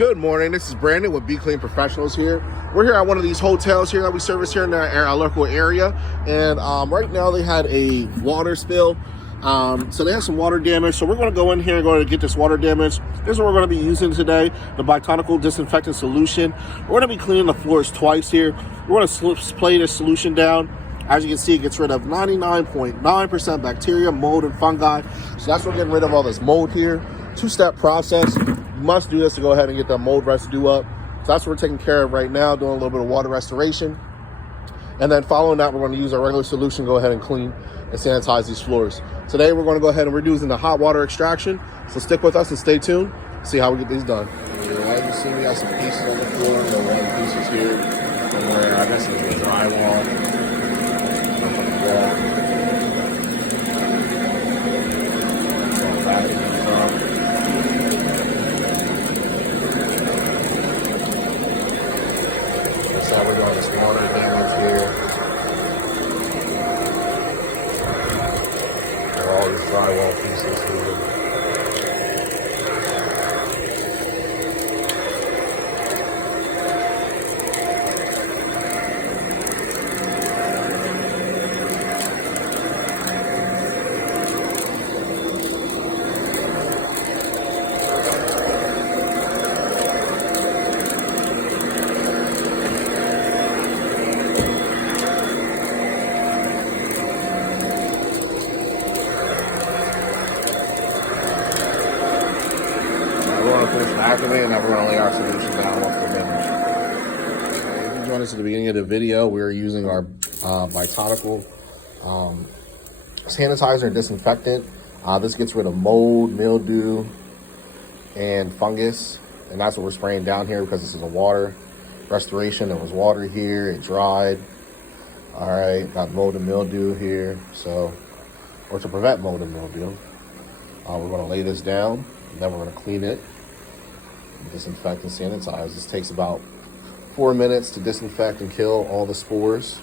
Good morning. This is Brandon with Be Clean Professionals here. We're here at one of these hotels here that we service here in our local area. And right now they had a water spill. So they have some water damage. So we're going to go in here and go to get this water damage. This is what we're going to be using today, the botanical disinfectant solution. We're going to be cleaning the floors twice here. We're going to spray this solution down. As you can see, it gets rid of 99.9% bacteria, mold, and fungi. So that's what we're getting rid of all this mold here. Two-step process. You must do this to go ahead and get that mold residue up. So that's what we're taking care of right now, doing a little bit of water restoration. And then following that, we're going to use our regular solution, go ahead and clean and sanitize these floors. Today, we're going to go ahead and we're using the hot water extraction. So stick with us and stay tuned. See how we get these done. As you see, we got some pieces on the floor. We got one pieces here. And where I guess it's the drywall. That's how we're doing this water damage here. There are all these drywall pieces here. We're going to finish activating and then we're going to lay our solution down once we're finished. If you joined us at the beginning of the video, we are using our botanical sanitizer and disinfectant. This gets rid of mold, mildew, and fungus. And that's what we're spraying down here because this is a water restoration. There was water here, it dried. All right, got mold and mildew here. So, or to prevent mold and mildew, we're going to lay this down. And then we're going to clean it, disinfect and sanitize. This takes about 4 minutes to disinfect and kill all the spores.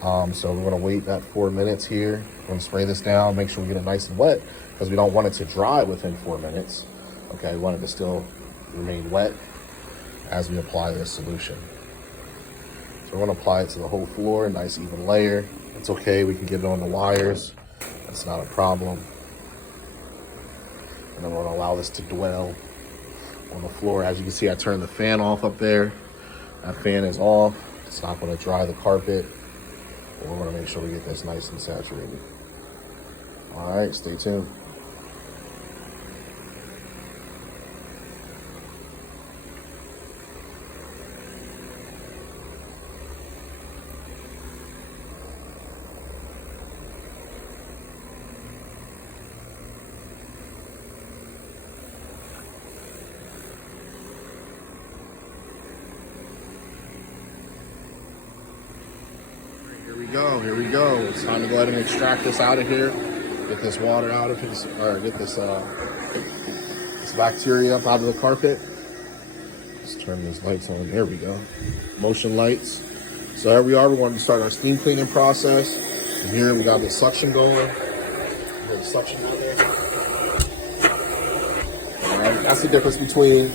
So we're going to wait that 4 minutes here. We're going to spray this down, make sure we get it nice and wet because we don't want it to dry within 4 minutes. Okay, we want it to still remain wet as we apply this solution. So we're going to apply it to the whole floor, a nice even layer. It's okay, we can get it on the wires. That's not a problem. And then we're going to allow this to dwell on the floor. As you can see, I turned the fan off up there. That fan is off. It's not going to dry the carpet. But we're going to make sure we get this nice and saturated. All right, stay tuned. Here we go. It's time to go ahead and extract this out of here. Get this water out of his, or get this bacteria up out of the carpet. Let's turn these lights on. There we go. Motion lights. So here we are. We're going to start our steam cleaning process. And here we got the suction going. The suction out there. All right. That's the difference between a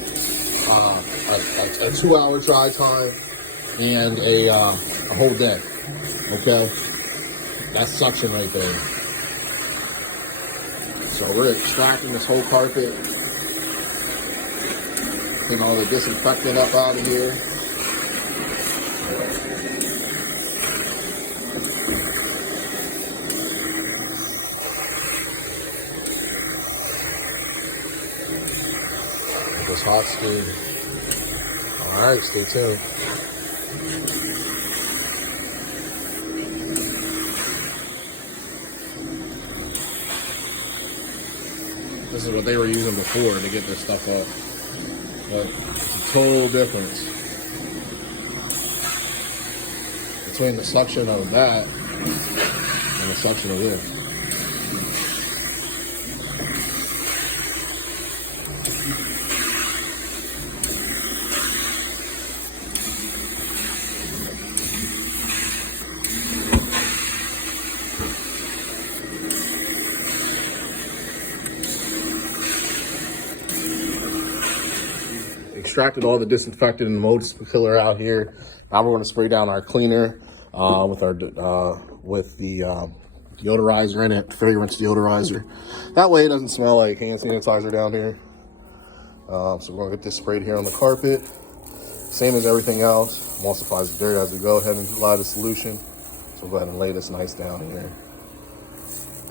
2-hour dry time and a whole day. Okay, that's suction right there. So we're extracting this whole carpet, getting all the disinfectant up out of here. This hot steam. All right, stay tuned. This is what they were using before to get this stuff up. But it's a total difference between the suction of that and the suction of this. extracted all the disinfectant and mold killer out here. Now we're going to spray down our cleaner with the deodorizer in it, fragrance deodorizer. That way it doesn't smell like hand sanitizer down here. So we're going to get this sprayed here on the carpet. Same as everything else. Emulsifies the dirt as we go ahead and apply the solution. So we'll go ahead and lay this nice down here.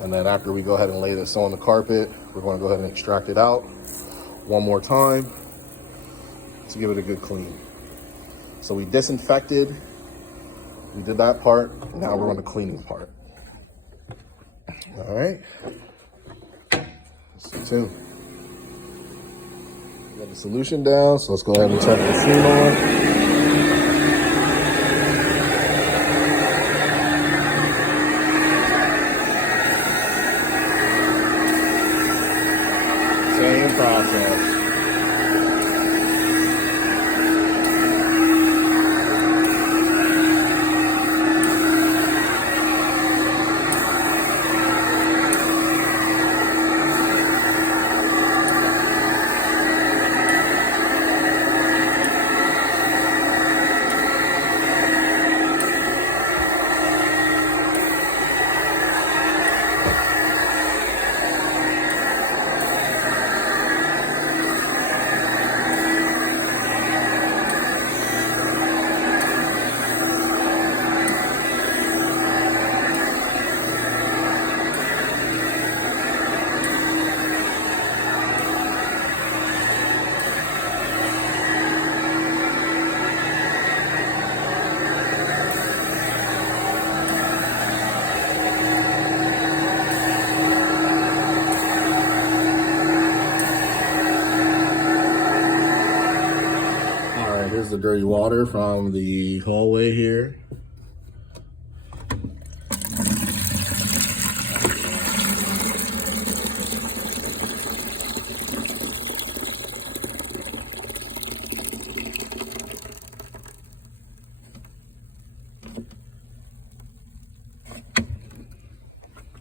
And then after we go ahead and lay this on the carpet, we're going to go ahead and extract it out one more time to give it a good clean. So we disinfected, we did that part, now we're on the cleaning part. All right, stay tuned. We got the solution down, so let's go ahead and turn the machine on. Same process. Here's the dirty water from the hallway here.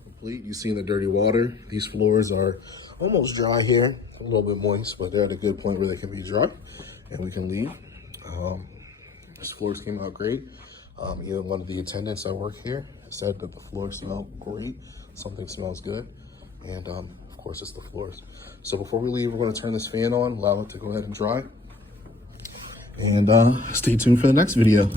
Complete. You see the dirty water. These floors are almost dry here, a little bit moist, but they're at a good point where they can be dry and we can leave. These floors came out great. Even one of the attendants that work here said that the floors smell great. Something smells good. And of course, it's the floors. So before we leave, we're going to turn this fan on, allow it to go ahead and dry. And stay tuned for the next video.